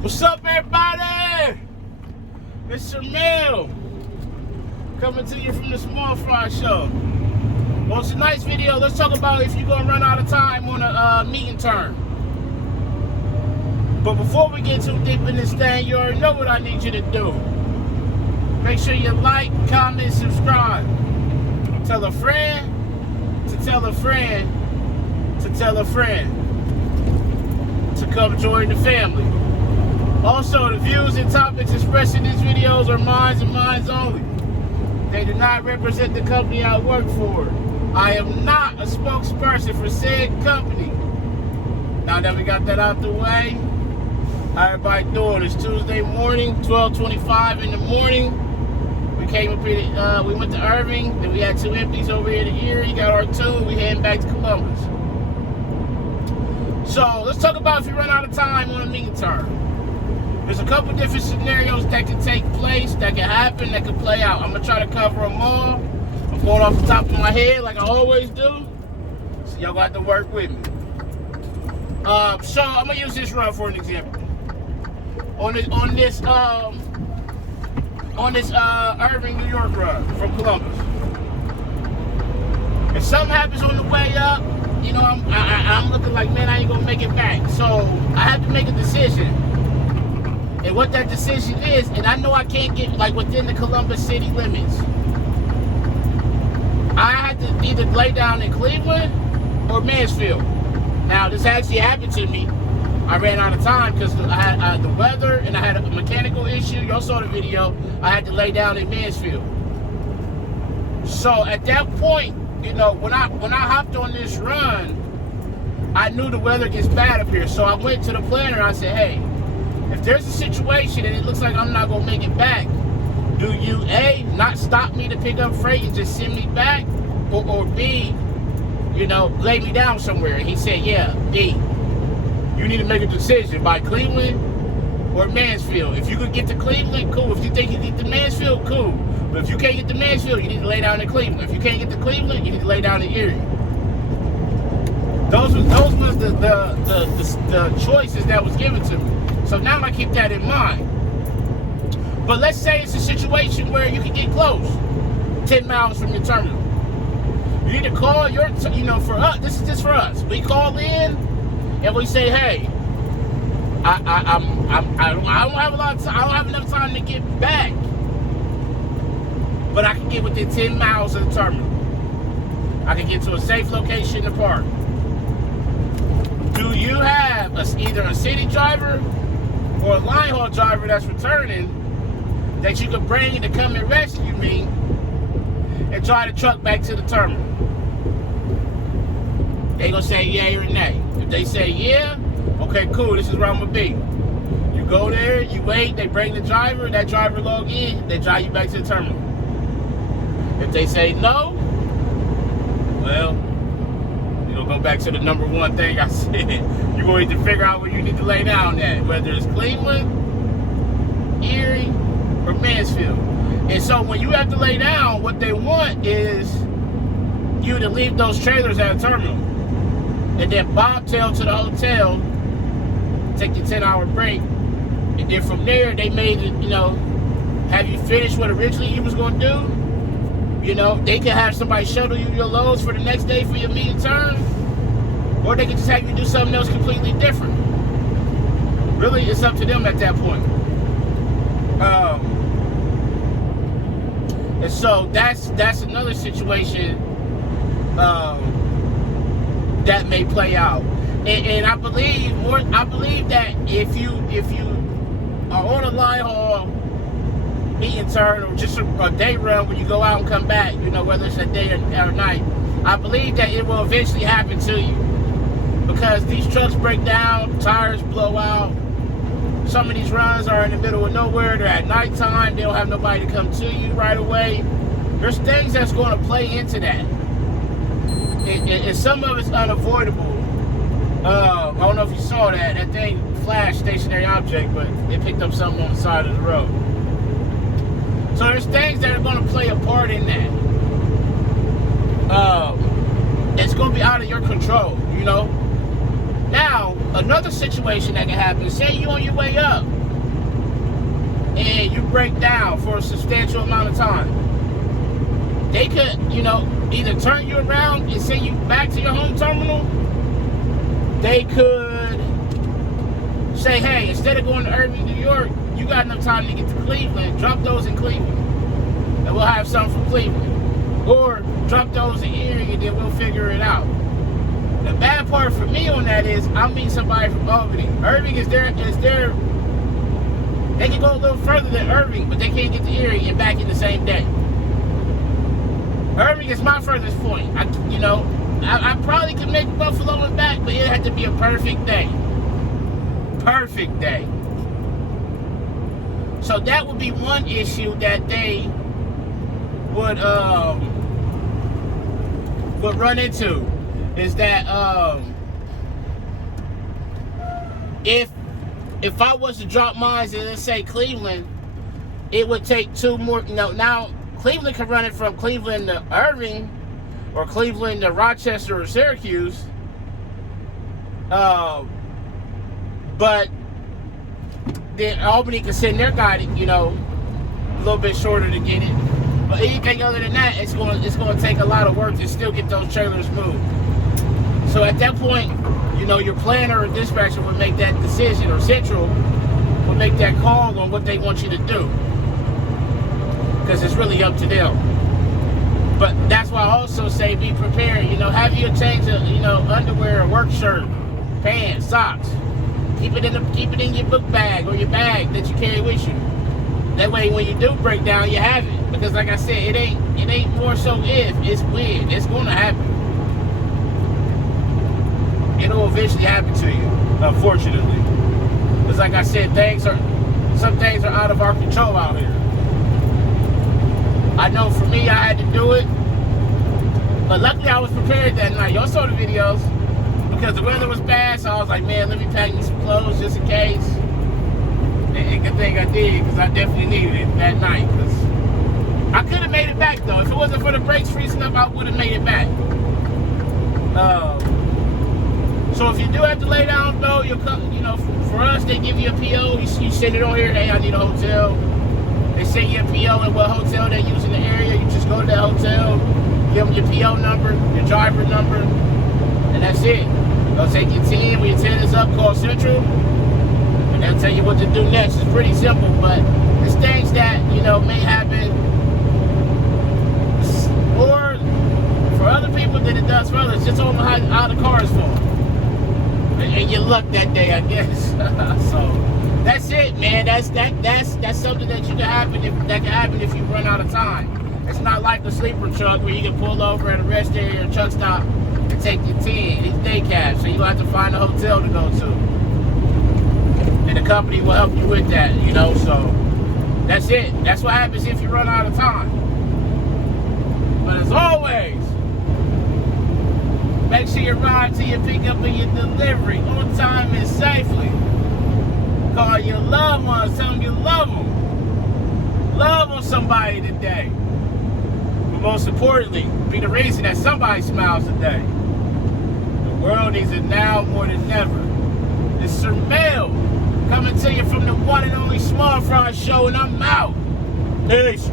What's up, everybody? It's Shamil coming to you from the Small Fry Show. Well, it's a nice video. Let's talk about if you're going to run out of time on a meeting term. But before we get too deep in this thing, you already know what I need you to do. Make sure you like, comment, subscribe. Tell a friend to tell a friend to tell a friend to come join the family. Also, the views and topics expressed in these videos are mine and mine only. They do not represent the company I work for. I am not a spokesperson for said company. Now that we got that out the way, how everybody doing? It's Tuesday morning, 12:25 in the morning. We came up here, we went to Irving, then we had two empties over here to Erie, got our two, we heading back to Columbus. So, let's talk about if you run out of time on a meeting term. There's a couple different scenarios that can take place, that can happen, that can play out. I'm going to try to cover them all. I'm going off the top of my head like I always do. So y'all got to work with me. So I'm going to use this run for an example. On this Irving, New York run from Columbus. If something happens on the way up, you know, I'm looking like, man, I ain't going to make it back. So I have to make a decision. And what that decision is, and I know I can't get like within the Columbus city limits. I had to either lay down in Cleveland or Mansfield. Now this actually happened to me. I ran out of time because I had the weather and I had a mechanical issue. Y'all saw the video. I had to lay down in Mansfield. So at that point, you know, when I hopped on this run, I knew the weather gets bad up here. So I went to the planner and I said, hey, if there's a situation and it looks like I'm not going to make it back, do you, A, not stop me to pick up freight and just send me back? Or B, you know, lay me down somewhere? And he said, yeah, B, you need to make a decision by Cleveland or Mansfield. If you could get to Cleveland, cool. If you think you can get to Mansfield, cool. But if you can't get to Mansfield, you need to lay down in Cleveland. If you can't get to Cleveland, you need to lay down in Erie. Those was the choices that was given to me. So now I keep that in mind. But let's say it's a situation where you can get close, 10 miles from your terminal. You need to call your, you know, for us, this is just for us. We call in and we say, hey, I don't have a lot of time, I don't have enough time to get back, but I can get within 10 miles of the terminal. I can get to a safe location to park. Do you have either a city driver or a line haul driver that's returning that you could bring to come and rescue me and drive the truck back to the terminal? They gonna say yay or nay. If they say yeah, okay, cool, this is where I'm gonna be. You go there, you wait, they bring the driver, that driver log in, they drive you back to the terminal. If they say no, well, go back to the number one thing I said. You're going to need to figure out where you need to lay down at, whether it's Cleveland, Erie, or Mansfield. And so when you have to lay down, what they want is you to leave those trailers at a terminal and then bobtail to the hotel, take your 10-hour break, and then from there they made it, you know, have you finished what originally you was going to do? You know, they can have somebody shuttle you your loads for the next day for your meeting term, or they can just have you do something else completely different. Really, it's up to them at that point. And so that's another situation that may play out. And I believe that if you are on a line haul meeting turn or just a day run when you go out and come back, you know, whether it's a day or night, I believe that it will eventually happen to you because these trucks break down, tires blow out. Some of these runs are in the middle of nowhere, they're at nighttime, they don't have nobody to come to you right away. There's things that's going to play into that, and some of it's unavoidable. I don't know if you saw that thing flashed, stationary object, but it picked up something on the side of the road. So there's things that are going to play a part in that. It's going to be out of your control, you know. Now, another situation that can happen, say you on your way up and you break down for a substantial amount of time. They could, either turn you around and send you back to your home terminal. They could say, hey, instead of going to Irving, New York, you got enough time to get to Cleveland, drop those in Cleveland, and we'll have some from Cleveland. Or drop those in Erie, and then we'll figure it out. The bad part for me on that is I'll meet somebody from Albany. Irving is there. They can go a little further than Irving, but they can't get to Erie and back in the same day. Irving is my furthest point. I probably could make Buffalo and back, but it had to be a perfect day. Perfect day. So that would be one issue that they would run into, is that if I was to drop mine in, let's say, Cleveland, it would take two more. Now Cleveland can run it from Cleveland to Irving, or Cleveland to Rochester or Syracuse. But then Albany can send their guy, a little bit shorter to get it. But anything other than that, it's going to take a lot of work to still get those trailers moved. So at that point, your planner or dispatcher would make that decision, or Central would make that call on what they want you to do, because it's really up to them. But that's why I also say be prepared. Have you a change of underwear, a work shirt, pants, socks. Keep it in your book bag or your bag that you carry with you. That way, when you do break down, you have it. Because like I said, it ain't more so if, it's when. It's going to happen. It'll eventually happen to you, unfortunately. Because like I said, some things are out of our control out here. I know for me, I had to do it. But luckily, I was prepared that night. Y'all saw the videos. Because the weather was bad, so I was like, man, let me pack me some clothes just in case. And good thing I did, because I definitely needed it that night. Because I could have made it back, though. If it wasn't for the brakes freezing up, I would have made it back. So if you do have to lay down, though, you'll come, for us, they give you a PO. You send it on here, hey, I need a hotel. They send you a PO and what hotel they use in the area. You just go to that hotel, give them your PO number, your driver number, and that's it. They'll take your 10. When your 10 is up, call Central, and they'll tell you what to do next. It's pretty simple, but it's things that, may happen. Or for other people than it does for others, just on how the car is for. And you luck that day, I guess. So that's it, man. That's something that can happen if you run out of time. It's not like the sleeper truck where you can pull over at a rest area or truck stop and take your 10. It's day cab, so you have to find a hotel to go to. And the company will help you with that, so that's it. That's what happens if you run out of time. But as always, make sure you ride to your pickup and your delivery on time and safely. Call your loved ones, tell them you love them. Love on somebody today. But most importantly, be the reason that somebody smiles today. The world needs it now more than ever. It's Sir Mel coming to you from the one and only Small Fry Show, and I'm out. Peace.